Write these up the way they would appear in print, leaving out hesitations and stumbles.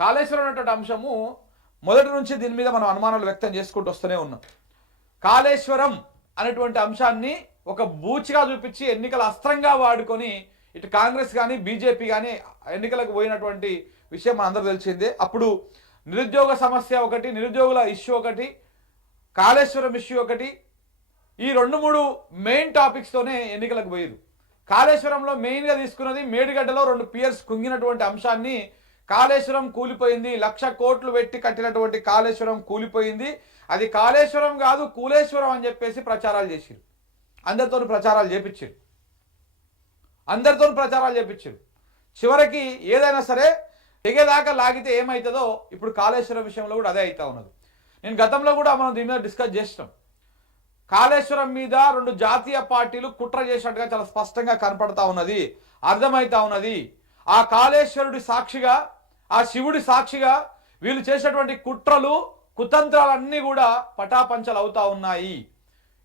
కాళేశ్వరం అనేటువంటి అంశము మొదటి నుంచి దీని మీద మనం అనుమానాలు వ్యక్తం చేసుకుంటూ వస్తూనే ఉన్నాం. కాళేశ్వరం అనేటువంటి అంశాన్ని ఒక బూచిగా చూపించి ఎన్నికల అస్త్రంగా వాడుకొని ఇటు కాంగ్రెస్ కానీ బీజేపీ కానీ ఎన్నికలకు పోయినటువంటి విషయం మనందరూ తెలిసిందే. అప్పుడు నిరుద్యోగ సమస్య ఒకటి, నిరుద్యోగుల ఇష్యూ ఒకటి, కాళేశ్వరం ఇష్యూ ఒకటి, ఈ 2-3 మెయిన్ టాపిక్స్తోనే ఎన్నికలకు పోయారు. కాళేశ్వరంలో మెయిన్గా తీసుకున్నది మేడిగడ్డలో 2 పియర్స్ కుంగినటువంటి అంశాన్ని. కాళేశ్వరం కూలిపోయింది, 1,00,000 కోట్లు పెట్టి కట్టినటువంటి కాళేశ్వరం కూలిపోయింది, అది కాళేశ్వరం కాదు కూలేశ్వరం అని చెప్పేసి ప్రచారాలు చేసిరు. అందరితో ప్రచారాలు చేపించారు. చివరికి ఏదైనా సరే తెగేదాకా లాగితే ఏమవుతుందో ఇప్పుడు కాళేశ్వరం విషయంలో కూడా అదే అవుతా ఉన్నది. నేను గతంలో కూడా మనం దీని మీద డిస్కస్ చేసినాం. కాళేశ్వరం మీద 2 జాతీయ పార్టీలు కుట్ర చేసినట్టుగా చాలా స్పష్టంగా కనపడతా ఉన్నది, అర్థమవుతా ఉన్నది. ఆ కాళేశ్వరుడి సాక్షిగా, ఆ శివుడి సాక్షిగా వీళ్ళు చేసేటువంటి కుట్రలు కుతంత్రాలన్నీ కూడా పటాపంచలు అవుతా ఉన్నాయి.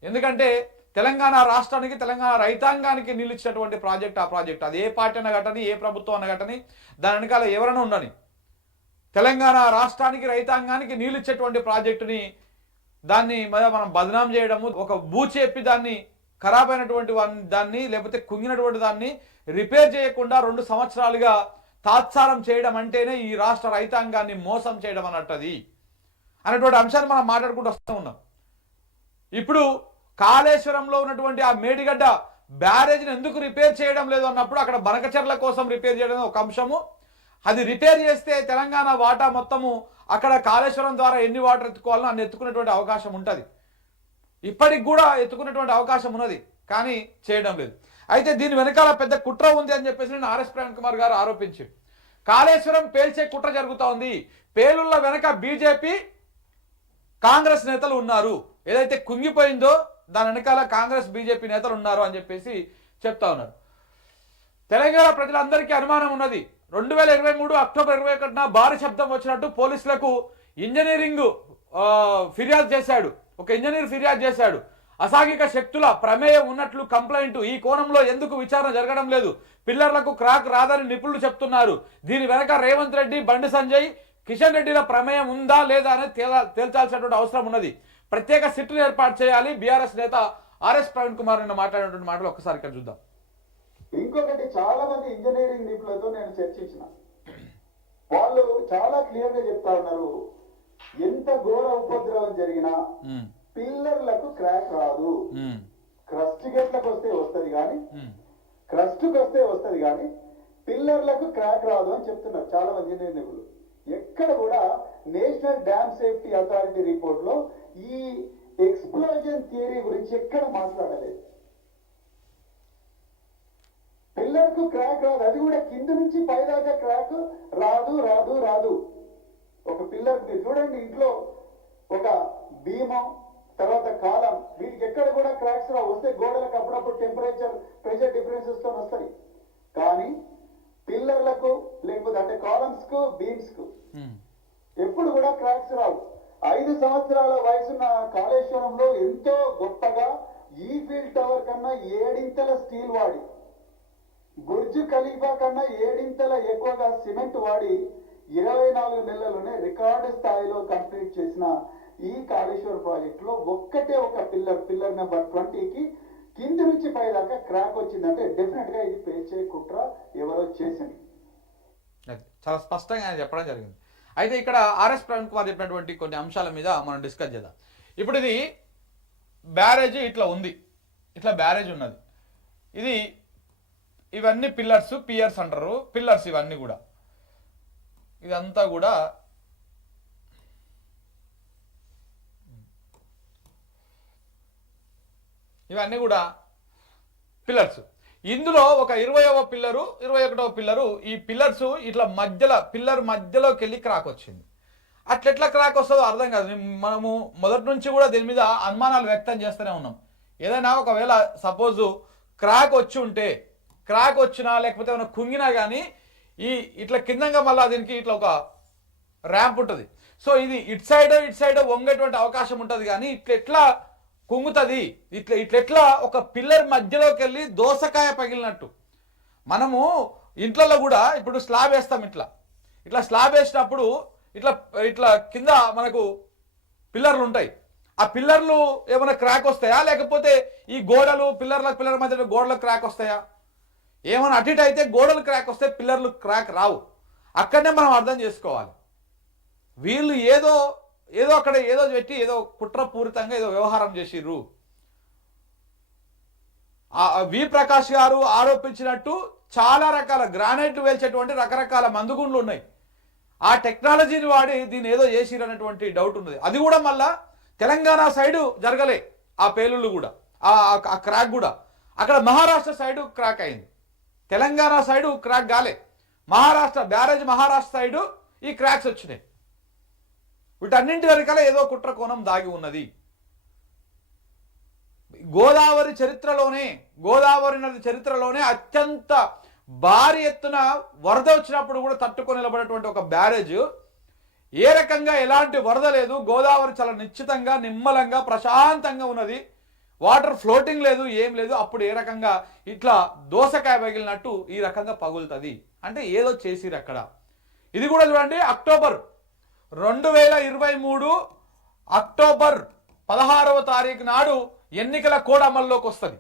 ఎందుకంటే తెలంగాణ రాష్ట్రానికి, తెలంగాణ రైతాంగానికి నీళ్ళు ఇచ్చినటువంటి ప్రాజెక్ట్ ఆ ప్రాజెక్ట్. అది ఏ పార్టీ అన్న గట్టని, ఏ ప్రభుత్వం అన్న గట్టని, దాని వెనకాల ఎవరైనా ఉండని, తెలంగాణ రాష్ట్రానికి రైతాంగానికి నీళ్ళు ఇచ్చేటువంటి ప్రాజెక్టుని దాన్ని మనం బదనాం చేయడము, ఒక బూచెప్పి దాన్ని ఖరాబ్ అయినటువంటి దాన్ని లేకపోతే కుంగినటువంటి దాన్ని రిపేర్ చేయకుండా 2 సంవత్సరాలుగా తాత్సారం చేయడం అంటేనే ఈ రాష్ట్ర రైతాంగాన్ని మోసం చేయడం అన్నట్టది అనేటువంటి అంశాన్ని మనం మాట్లాడుకుంటూ వస్తూ ఉన్నాం. ఇప్పుడు కాళేశ్వరంలో ఉన్నటువంటి ఆ మేడిగడ్డ బ్యారేజ్ని ఎందుకు రిపేర్ చేయడం లేదు అన్నప్పుడు అక్కడ బనకచెర్ల కోసం రిపేర్ చేయడం ఒక అంశము. అది రిపేర్ చేస్తే తెలంగాణ వాటా మొత్తము అక్కడ కాళేశ్వరం ద్వారా ఎన్ని వాటర్ ఎత్తుకోవాలో అన్ని ఎత్తుకునేటువంటి అవకాశం ఉంటుంది. ఇప్పటికి కూడా ఎత్తుకునేటువంటి అవకాశం ఉన్నది, కానీ చేయడం లేదు. అయితే దీని వెనకాల పెద్ద కుట్ర ఉంది అని చెప్పేసి నేను ఆర్ఎస్ ప్రవీణ్ కుమార్ గారు ఆరోపించారు. కాళేశ్వరం పేల్చే కుట్ర జరుగుతూ ఉంది, పేలుళ్ళ వెనక బీజేపీ కాంగ్రెస్ నేతలు ఉన్నారు, ఏదైతే కుంగిపోయిందో దాని వెనకాల కాంగ్రెస్ బీజేపీ నేతలు ఉన్నారు అని చెప్పేసి చెప్తా ఉన్నారు. తెలంగాణ ప్రజలందరికీ అనుమానం ఉన్నది. 2023 అక్టోబర్ 21న భారీ శబ్దం వచ్చినట్టు పోలీసులకు ఇంజనీరింగ్ ఫిర్యాదు చేశాడు. ఒక ఇంజనీర్ ఫిర్యాదు చేశాడు. అసాంఘిక శక్తుల ప్రమేయం ఉన్నట్లు కంప్లైంట్. ఈ కోణంలో ఎందుకు విచారణ జరగడం లేదు? పిల్లర్లకు క్రాక్ రాదని నిపుణులు చెప్తున్నారు. దీని వెనక రేవంత్ రెడ్డి, బండి సంజయ్, కిషన్ రెడ్డిల ప్రమేయం ఉందా లేదా అనేది తేల్చాల్సినటువంటి అవసరం ఉన్నది. ప్రత్యేక సిట్ను ఏర్పాటు చేయాలి. బీఆర్ఎస్ నేత ఆర్ఎస్ ప్రవీణ్ కుమార్ నిన్న మాట్లాడినటువంటి మాటలు ఒక్కసారి ఇక్కడ చూద్దాం. ఇంకొకటి, చాలా మంది ఇంజనీరింగ్ నిపుణులతో నేను చర్చించిన, వాళ్ళు చాలా క్లియర్ గా చెప్తా ఉన్నారు, ఎంత ఘోర ఉపద్రవం జరిగినా పిల్లర్లకు క్రాక్ రాదు, క్రస్ట్ గేట్లకు వస్తే వస్తుంది కానీ పిల్లర్లకు క్రాక్ రాదు అని చెప్తున్నారు చాలా మంది ఇంజనీరింగ్ నిపుణులు. ఎక్కడ కూడా national dam safety authority report లో ఈ ఎక్స్ప్లోజన్ థియరీ గురించి ఎక్కడ మాట్లాడలేదు. పిల్లర్ కు క్రాక్ రాదు, అది కూడా కింద నుంచి పైదాకా క్రాక్ రాదు. ఒక పిల్లర్ చూడండి, ఇంట్లో ఒక భీమం తర్వాత కాలం, వీటికి ఎక్కడ కూడా క్రాక్స్ రావు. వస్తే గోడలకు అప్పుడప్పుడు టెంపరేచర్ ప్రెషర్ డిఫరెన్సెస్ తో వస్తాయి, కానీ పిల్లర్లకు లేకపోతే అంటే కాలమ్స్ కు బీమ్స్ కు ఎప్పుడు కూడా క్రాక్స్ రావు. 5 సంవత్సరాల వయసున్న కాళేశ్వరంలో ఎంతో గొప్పగా ఈఫిల్ టవర్ కన్నా 7 ఇంతల స్టీల్ వాడి, బుర్జ్ ఖలీఫా కన్నా 7 ఇంతల ఎక్కువగా సిమెంట్ వాడి 24 నెలల్లోనే రికార్డు స్థాయిలో కంప్లీట్ చేసిన ఈ కాళేశ్వర ప్రాజెక్ట్ లో ఒక్కటే ఒక పిల్లర్ నెంబర్ 20కి కింది నుంచి పైదాకా క్రాక్ వచ్చిందంటే డెఫినెట్ గా ఇది పేల్చే కుట్ర ఎవరో చేసింది. చాలా స్పష్టంగా ఆయన చెప్పడం జరిగింది. అయితే ఇక్కడ ఆర్ఎస్ ప్రవీణ్ కుమార్ చెప్పినటువంటి కొన్ని అంశాల మీద మనం డిస్కస్ చేద్దాం. ఇప్పుడు ఇది బ్యారేజ్ ఇట్లా ఉంది, ఇట్లా బ్యారేజ్ ఉన్నది, ఇవన్నీ పియర్స్ అంటారు, పిల్లర్స్ ఇవన్నీ కూడా, ఇదంతా కూడా ఇవన్నీ కూడా పిల్లర్స్. ఇందులో ఒక 20వ పిల్లరు 21వ పిల్లరు, ఈ పిల్లర్స్ ఇట్లా పిల్లర్ మధ్యలోకి వెళ్ళి క్రాక్ వచ్చింది. అట్లెట్లా క్రాక్ వస్తుందో అర్థం కాదు. మనము మొదటి నుంచి కూడా దీని మీద అనుమానాలు వ్యక్తం చేస్తూనే ఉన్నాం. ఏదైనా ఒకవేళ సపోజు క్రాక్ వచ్చి ఉంటే, క్రాక్ వచ్చినా లేకపోతే ఏమైనా కుంగినా కానీ ఇట్లా కిందంగా మళ్ళీ దీనికి ఇట్లా ఒక ర్యాంప్ ఉంటుంది. సో ఇది ఇటు సైడ్ వంగేటువంటి అవకాశం ఉంటుంది, కానీ ఇట్లా కుంగుతుంది, ఇట్లెట్లా ఒక పిల్లర్ మధ్యలోకి వెళ్ళి దోసకాయ పగిలినట్టు. మనము ఇంట్లో కూడా ఇప్పుడు స్లాబ్ వేస్తాం, ఇట్లా స్లాబ్ వేసినప్పుడు ఇట్లా ఇట్లా కింద మనకు పిల్లర్లు ఉంటాయి. ఆ పిల్లర్లు ఏమైనా క్రాక్ వస్తాయా, లేకపోతే ఈ గోడలు పిల్లర్ మధ్య గోడలకు క్రాక్ వస్తాయా? ఏమైనా అటు ఇటు అయితే గోడలు క్రాక్ వస్తే పిల్లర్లు క్రాక్ రావు. అక్కడనే మనం అర్థం చేసుకోవాలి. వీళ్ళు ఏదో అక్కడ ఏదో పెట్టి ఏదో కుట్రపూరితంగా ఏదో వ్యవహారం చేసిర్రు. వి ప్రకాష్ గారు ఆరోపించినట్టు చాలా రకాల గ్రానైట్ వేల్చేటువంటి రకరకాల మందుగుండ్లు ఉన్నాయి. ఆ టెక్నాలజీని వాడి దీన్ని ఏదో చేసిరు అనేటువంటి డౌట్ ఉన్నది. అది కూడా మళ్ళా తెలంగాణ సైడు జరగలే ఆ పేలుళ్ళు కూడా, ఆ క్రాక్ కూడా అక్కడ మహారాష్ట్ర సైడు క్రాక్ అయింది. తెలంగాణ సైడు క్రాక్ కాలే, మహారాష్ట్ర బ్యారేజ్ మహారాష్ట్ర సైడు ఈ క్రాక్స్ వచ్చినాయి. వీటన్నింటి వెనకాల ఏదో కుట్ర కోణం దాగి ఉన్నది. గోదావరి నది చరిత్రలోనే అత్యంత భారీ ఎత్తున వరద వచ్చినప్పుడు కూడా తట్టుకొని నిలబడేటువంటి ఒక బ్యారేజ్ ఏ రకంగా ఎలాంటి వరద లేదు, గోదావరి చాలా నిశ్చితంగా నిమ్మలంగా ప్రశాంతంగా ఉన్నది, వాటర్ ఫ్లోటింగ్ లేదు, ఏం లేదు. అప్పుడు ఏ రకంగా ఇట్లా దోసకాయ పగిలినట్టు ఈ రకంగా పగులుతుంది అంటే ఏదో చేసిరు అక్కడ. ఇది కూడా చూడండి, అక్టోబర్ 2023 అక్టోబర్ 16వ తారీఖు నాడు ఎన్నికల కోడ్ అమల్లోకి వస్తుంది.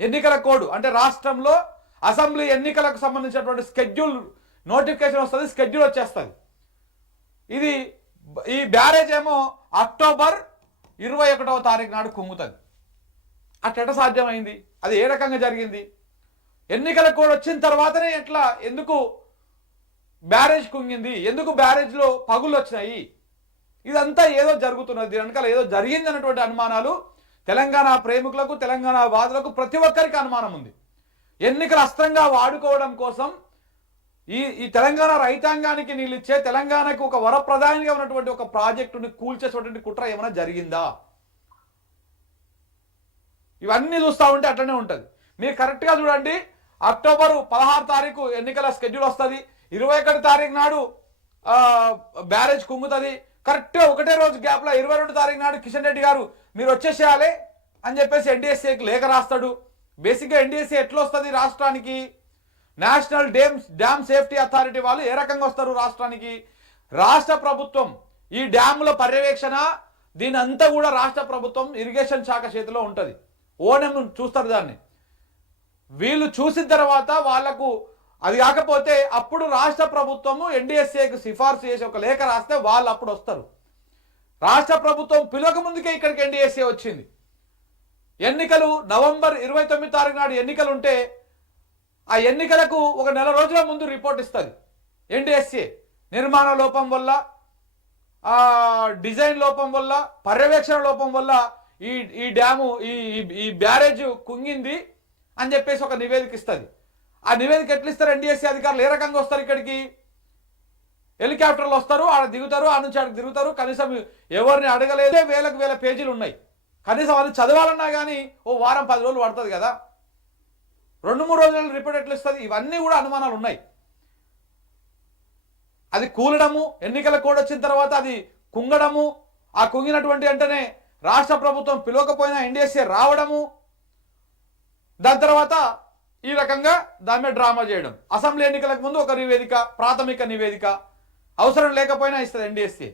ఎన్నికల కోడ్ అంటే రాష్ట్రంలో అసెంబ్లీ ఎన్నికలకు సంబంధించినటువంటి స్కెడ్యూల్ నోటిఫికేషన్ వస్తుంది, స్కెడ్యూల్ వచ్చేస్తుంది. ఈ బ్యారేజ్ ఏమో అక్టోబర్ 21వ తారీఖు నాడు కుంగుతుంది. అట్లా సాధ్యమైంది? అది ఏ రకంగా జరిగింది? ఎన్నికల కోడ్ వచ్చిన తర్వాతనే ఎందుకు బ్యారేజ్ కుంగింది, ఎందుకు బ్యారేజ్లో పగులు వచ్చినాయి? ఇదంతా ఏదో జరుగుతున్నది, దీని వెనకాల ఏదో జరిగింది అన్నటువంటి అనుమానాలు తెలంగాణ ప్రేమికులకు, తెలంగాణ వాదులకు ప్రతి ఒక్కరికి అనుమానం ఉంది. ఎన్నికల అస్త్రంగా వాడుకోవడం కోసం ఈ తెలంగాణ రైతాంగానికి నీళ్ళిచ్చే, తెలంగాణకు ఒక వరప్రధానిగా ఉన్నటువంటి ఒక ప్రాజెక్టుని కూల్చేసేటువంటి కుట్ర ఏమైనా జరిగిందా? ఇవన్నీ చూస్తూ ఉంటే అట్లనే ఉంటుంది. మీరు కరెక్ట్గా చూడండి, అక్టోబర్ 16 తారీఖు ఎన్నికల స్కెడ్యూల్ వస్తుంది, 21 తారీఖు నాడు బ్యారేజ్ కుంగుతుంది. కరెక్ట్గా ఒకటే రోజు గ్యాప్లో 22 తారీఖు నాడు కిషన్ రెడ్డి గారు మీరు వచ్చేసేయాలి అని చెప్పేసి ఎన్డీఎస్ఏకి లేఖ రాస్తాడు. బేసిక్గా ఎన్డీఎస్ఏ ఎట్లా వస్తుంది రాష్ట్రానికి? నేషనల్ డ్యామ్ సేఫ్టీ అథారిటీ వాళ్ళు ఏ రకంగా వస్తారు రాష్ట్రానికి? రాష్ట్ర ప్రభుత్వం ఈ డ్యాముల పర్యవేక్షణ దీని అంతా కూడా రాష్ట్ర ప్రభుత్వం ఇరిగేషన్ శాఖ చేతిలో ఉంటుంది. ఓఎన్ఎం చూస్తారు దాన్ని. వీళ్ళు చూసిన తర్వాత వాళ్లకు అది కాకపోతే అప్పుడు రాష్ట్ర ప్రభుత్వము ఎన్డీఎస్ఏకి సిఫార్సు చేసి ఒక లేఖ రాస్తే వాళ్ళు అప్పుడు వస్తారు. రాష్ట్ర ప్రభుత్వం పిలవక ముందుకే ఇక్కడికి ఎన్డీఎస్ఏ వచ్చింది. ఎన్నికలు నవంబర్ 29 తారీఖు నాడు ఎన్నికలు ఉంటే ఆ ఎన్నికలకు ఒక నెల రోజుల ముందు రిపోర్ట్ ఇస్తుంది ఎన్డీఎస్ఏ. నిర్మాణ లోపం వల్ల, డిజైన్ లోపం వల్ల, పర్యవేక్షణ లోపం వల్ల ఈ డ్యాము ఈ బ్యారేజ్ కుంగింది అని చెప్పేసి ఒక నివేదిక ఇస్తుంది. ఆ నివేదిక ఎట్లా ఇస్తారు ఎన్డీఎస్ఏ అధికారులు? ఏ రకంగా వస్తారు ఇక్కడికి? హెలికాప్టర్లు వస్తారు, ఆడ దిగుతారు, ఆ నుంచి ఆడ దిగుతారు. కనీసం ఎవరిని అడగలేదే వేల పేజీలు ఉన్నాయి. కనీసం అది చదవాలన్నా కానీ ఓ వారం 10 రోజులు పడుతుంది కదా. 2-3 రోజుల రిపోర్ట్ ఎట్లా ఇస్తుంది? ఇవన్నీ కూడా అనుమానాలు ఉన్నాయి. అది కూలడము, ఎన్నికల కోడ్ వచ్చిన తర్వాత అది కుంగడము, ఆ కుంగినటువంటి వెంటనే రాష్ట్ర ప్రభుత్వం పిలవకపోయినా ఎన్డీఎస్ఏ రావడము, దాని తర్వాత ఈ రకంగా దాని మీద డ్రామా చేయడం. అసెంబ్లీ ఎన్నికలకు ముందు ఒక నివేదిక, ప్రాథమిక నివేదిక అవసరం లేకపోయినా ఇస్తుంది ఎన్డీఎస్ఏ.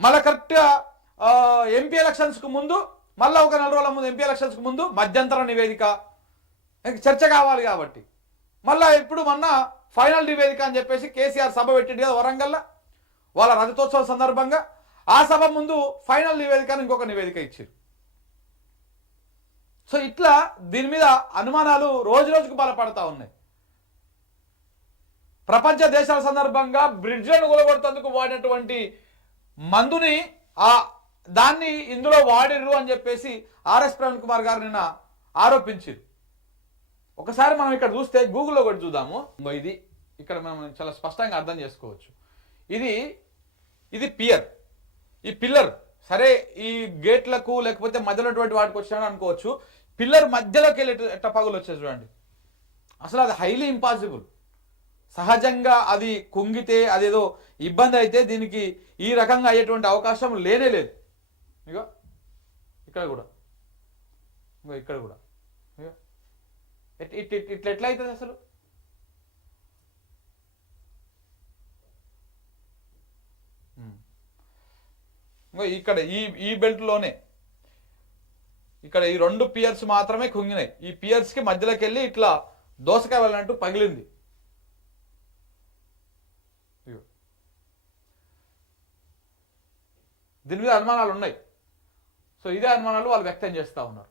మళ్ళీ కరెక్ట్గా ఎంపీ ఎలక్షన్స్కు ముందు, మళ్ళీ ఒక 4 రోజుల ముందు ఎంపీ ఎలక్షన్స్కు ముందు మధ్యంతర నివేదిక, చర్చ కావాలి కాబట్టి. మళ్ళీ ఇప్పుడు మొన్న ఫైనల్ నివేదిక అని చెప్పేసి కేసీఆర్ సభ పెట్టింది కదా వరంగల్లో వాళ్ళ రజతోత్సవం సందర్భంగా. ఆ సభ ముందు ఫైనల్ నివేదిక అని ఇంకొక నివేదిక ఇచ్చారు. సో ఇట్లా దీని మీద అనుమానాలు రోజు రోజుకు బలపడతా ఉన్నాయి. ప్రపంచ దేశాల సందర్భంగా బ్రిడ్జ్లను కూలగొడుతందుకు వాడినటువంటి మందుని దాన్ని ఇందులో వాడిర్రు అని చెప్పేసి ఆర్ఎస్ ప్రవీణ్ కుమార్ గారు నిన్న ఆరోపించారు. ఒకసారి మనం ఇక్కడ చూస్తే గూగుల్లో కూడా చూద్దాము. ఇది ఇక్కడ మనం చాలా స్పష్టంగా అర్థం చేసుకోవచ్చు. ఇది పియర్, ఈ పిల్లర్ సరే ఈ గేట్లకు లేకపోతే మధ్యలో వాటికి వచ్చినా అనుకోవచ్చు. పిల్లర్ మధ్యలోకి వెళ్ళి ఎట్లా పగులు వచ్చేది చూడండి. అసలు అది హైలీ ఇంపాసిబుల్. సహజంగా అది కుంగితే అదేదో ఇబ్బంది అయితే దీనికి ఈ రకంగా అయ్యేటువంటి అవకాశం లేనే లేదు. ఇగో ఇక్కడ కూడా, ఇక్కడ కూడా ఇట్లా ఎట్లా అవుతుంది అసలు? ఇంకో ఇక్కడ ఈ బెల్ట్లోనే ఇక్కడ ఈ 2 పియర్స్ మాత్రమే కుంగినాయి. ఈ పియర్స్కి మధ్యలోకి వెళ్ళి ఇట్లా దోసకాయ వెళ్ళినట్టు పగిలింది. దీని మీద అనుమానాలు ఉన్నాయి. సో ఇదే అనుమానాలు వాళ్ళు వ్యక్తం చేస్తూ ఉన్నారు.